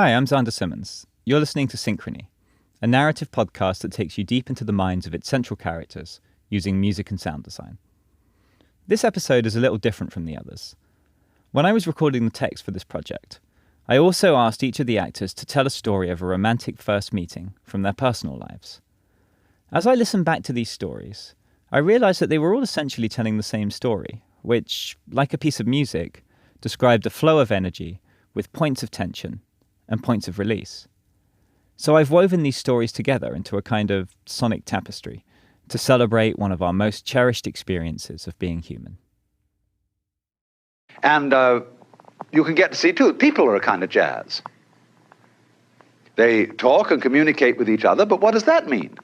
Hi, I'm Xander Simmons. You're listening to Synchrony, a narrative podcast that takes you deep into the minds of its central characters using music and sound design. This episode is a little different from the others. When I was recording the text for this project, I also asked each of the actors to tell a story of a romantic first meeting from their personal lives. As I listened back to these stories, I realized that they were all essentially telling the same story, which, like a piece of music, described a flow of energy with points of tension and points of release. So I've woven these stories together into a kind of sonic tapestry to celebrate one of our most cherished experiences of being human. And you can get to see, too, people are a kind of jazz. They talk and communicate with each other, but what does that mean?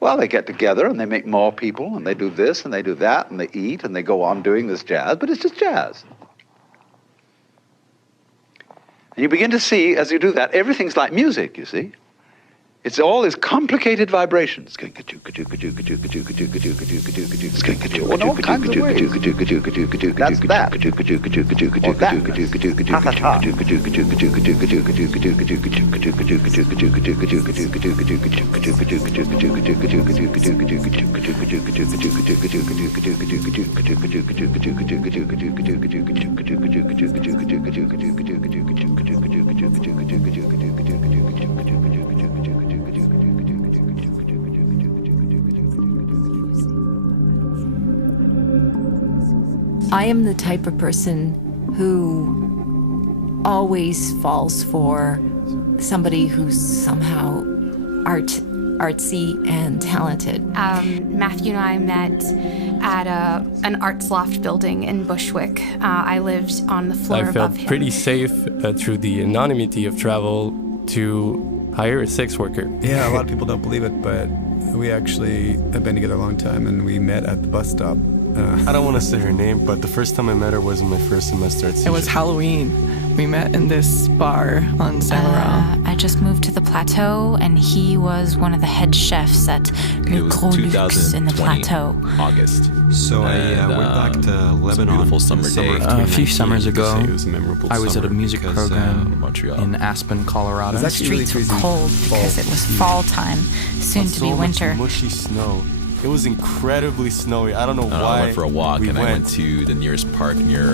Well, they get together and they make more people, and they do this and they do that, and they eat and they go on doing this jazz, but it's just jazz. And you begin to see, as you do that, everything's like music, you see. It's all these complicated vibrations. And all kinds of ways. That's that. Or I am the type of person who always falls for somebody who's somehow artsy and talented. Matthew and I met at an arts loft building in Bushwick. I lived on the floor above him. I felt pretty safe through the anonymity of travel to hire a sex worker. Yeah, a lot of people don't believe it, but we actually have been together a long time, and we met at the bus stop. I don't want to say her name, but the first time I met her was in my first semester at CJ. It was Halloween. We met in this bar on Saint Laurent. I just moved to the Plateau, and he was one of the head chefs at Le Gros Luxe in the Plateau. August. So I went back to Lebanon. Beautiful summer day. A few summers ago, I was at a music because, program Montreal. in Aspen, Colorado. The streets were cold because it was fall time, soon to be winter. Mushy snow. It was incredibly snowy. I don't know why. I went for a walk, and I went to the nearest park near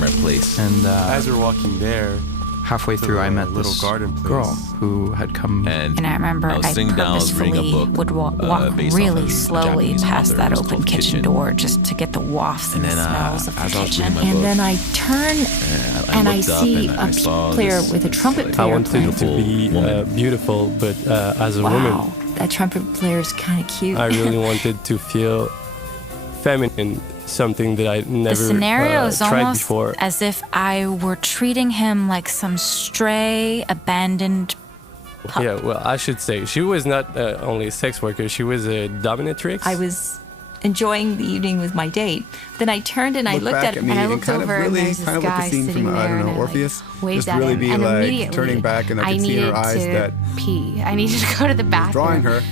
my place. And as we were walking there, halfway through, I met little this garden place. girl who had come. And I remember I purposefully would walk really slowly past that open kitchen door just to get the wafts and the smells of the kitchen. And then I turn and I see a player with a trumpet player. I wanted to be beautiful, but as a woman. That trumpet player is kind of cute. I really wanted to feel feminine, something that I never The scenario is tried almost before. as if I were treating him like some stray, abandoned pup. Yeah, well, I should say, she was not only a sex worker, she was a dominatrix. I was enjoying the evening with my date. Then I turned and I looked at him and and I looked over and there's this guy sitting there and I Orpheus. waved Just at really him. be And like immediately turning back, and I could see in her eyes that pee. I needed to go to the bathroom. drawing her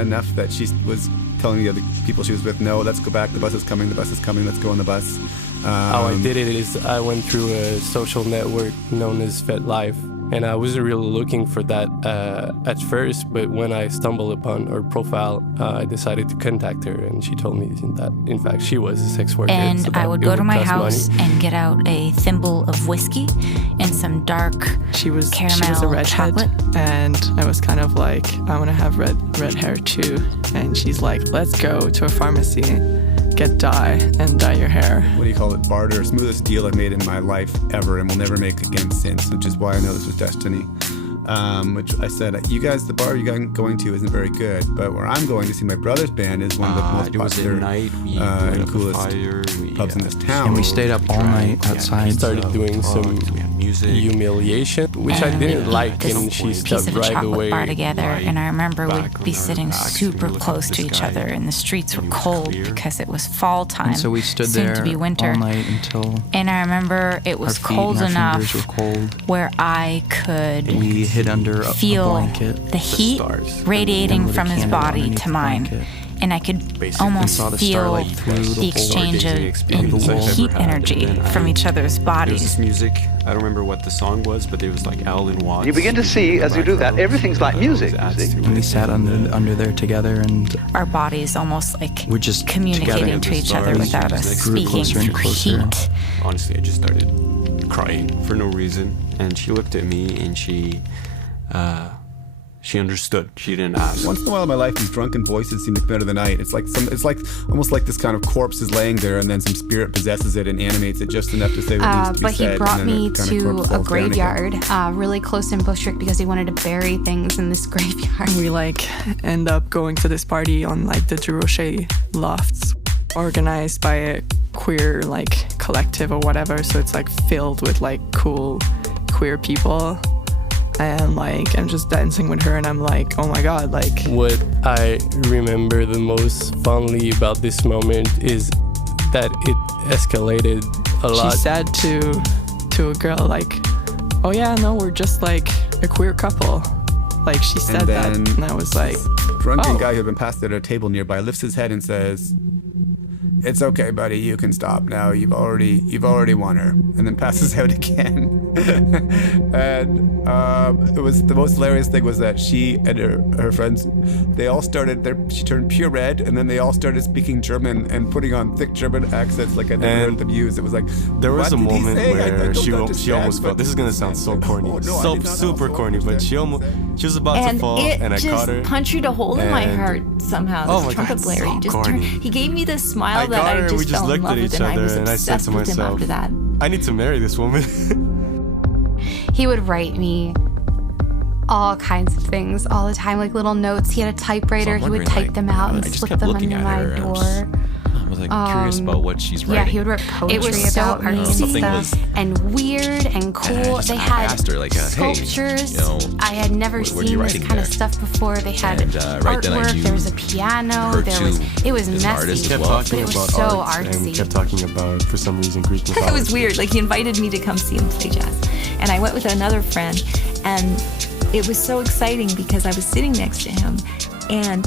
enough that she was telling the other people she was with, no, let's go back, the bus is coming, let's go on the bus. How I did it is I went through a social network known as FetLife, and I wasn't really looking for that at first, but when I stumbled upon her profile, I decided to contact her, and she told me that, in fact, she was a sex worker. And so I would go to my cost house money. and get out a thimble of whiskey and some dark She was caramel a redhead, chocolate. and I was kind of like, I want to have red hair too. And she's like, let's go to a pharmacy, get dye, and dye your hair. What do you call it? Barter. Smoothest deal I've made in my life ever, and will never make again since, which is why I know this was destiny. Which I said, you guys, the bar you're going to isn't very good, but where I'm going to see my brother's band is one of the most popular and coolest pubs in this town. And we stayed up all night outside. We started doing some humiliation, which I didn't like, and she piece stopped of a right chocolate away. bar together, and I remember we'd be sitting super close to each other, and the streets were cold because it was fall time, And so we stood soon there to be winter. all night until And I remember it was our feet cold and our enough fingers were cold. where I could We hid under a feel blanket. the heat stars. radiating And lit a from his candle body underneath to the mine. blanket. and I could almost feel the exchange of heat energy from each other's bodies. This music, I don't remember what the song was, but it was like Aoun Watts. You begin to see, as you do that, everything's like music. And we sat under there together, and our bodies almost like we're just communicating to each other without us speaking through heat. Honestly, I just started crying for no reason, and she looked at me and she understood. She didn't ask. Once in a while in my life, these drunken voices seem to come out of the night. It's like almost like this kind of corpse is laying there, and then some spirit possesses it and animates it just enough to say what needs to be but said. He brought me to a graveyard, really close in Bushwick, because he wanted to bury things in this graveyard. We end up going to this party on the Durocher lofts, organized by a queer collective or whatever. So it's filled with cool queer people. And I'm just dancing with her, and I'm like, oh my God, What I remember the most fondly about this moment is that it escalated a lot. She said to a girl, oh yeah, no, we're just a queer couple. She said that, and I was like, drunken guy who had been passed at a table nearby lifts his head and says, "It's okay, buddy, you can stop now. You've already won her," and then passes out again. And it was the most hilarious thing was that she and her friends, they all started. She turned pure red, and then they all started speaking German and putting on thick German accents like I never heard them use. It was there was a moment where she almost felt. This is gonna sound so corny, super corny, but she was about to fall, and I caught her. And it just punctured a hole in my heart somehow. This trumpet player, he gave me this smile that I just fell in love with, and I was obsessed with him after that. I need to marry this woman. He would write me all kinds of things all the time, little notes. He had a typewriter. He would type them out and slip them under my door. I was curious about what she's writing. Yeah, he would write poetry. It was so artsy and weird and cool. They had sculptures. Hey, I had never seen this kind of stuff before. They had artwork. There was a piano. It was messy, but it was so artsy. And kept talking about, for some reason, Greek mythology. It was weird. He invited me to come see him play jazz, and I went with another friend, and it was so exciting because I was sitting next to him, and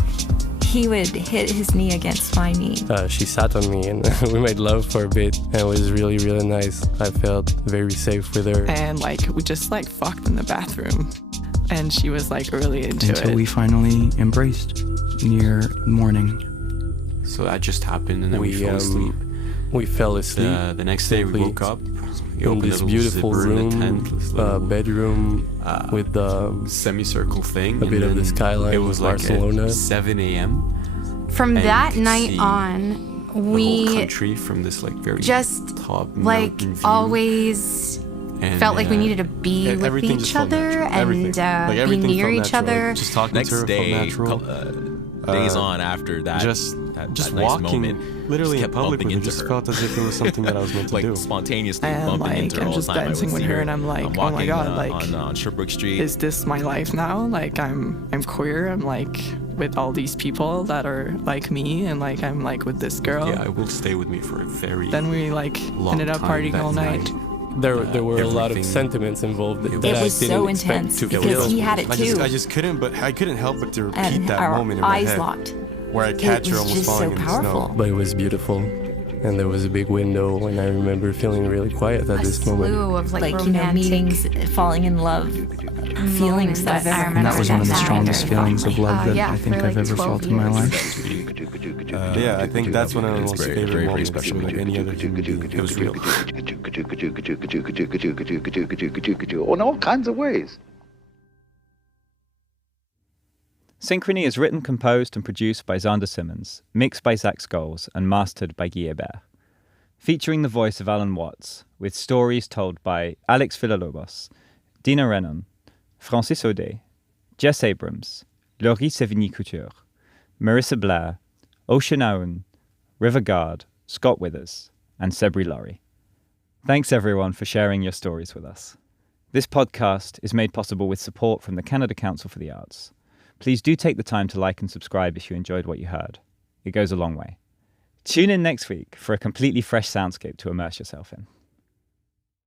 he would hit his knee against my knee. She sat on me, and we made love for a bit, and it was really, really nice. I felt very safe with her. And we just fucked in the bathroom, and she was really into it. Until we finally embraced near morning. So that just happened, and then we fell asleep. We fell asleep. The next day we woke up in this beautiful room, bedroom with the semicircle thing, a bit of the skyline. It was Barcelona. 7 a.m. From that night on, we the whole country from this very just top always felt we needed to be with each other and be near each other. Just talking next to her day, felt days on after that, just that walking, nice moment, literally kept in public, bumping it into just her. felt as if it was something that I was meant to do. Spontaneously and bumping into her I'm all just the time. dancing with her, and I'm walking, oh my God, on Sherbrooke Street. Is this my life now? I'm queer. I'm with all these people that are like me, and I'm with this girl. Yeah, it will stay with me for a very Then we long ended up partying all night. There were a lot of sentiments involved that it I was didn't so expect intense to because feel. he had it too. I just couldn't help but to repeat and that our moment in my eyes head, locked. where I catch her was almost just falling so in the powerful. snow. But it was beautiful, and there was a big window, and I remember feeling really quiet at this moment. Of romantic, meetings, falling in love, feelings that I've ever And that was one of the strongest feelings of love that yeah, I think for I've ever felt in my life. Yeah, I think that's one of the most favorite very moments special. with any other human being. It was real. In all kinds of ways. Synchrony is written, composed and produced by Xander Simmons, mixed by Zach Scholes and mastered by Guy Hébert. Featuring the voice of Alan Watts, with stories told by Alex Villalobos, Dina Renon, Francis Audet, Jess Abrams, Laurie Sévigny-Couture, Marissa Blair, Oshen Aoun, River Guard, Scott Withers, and Sebree Laurie. Thanks everyone for sharing your stories with us. This podcast is made possible with support from the Canada Council for the Arts. Please do take the time to like and subscribe if you enjoyed what you heard. It goes a long way. Tune in next week for a completely fresh soundscape to immerse yourself in.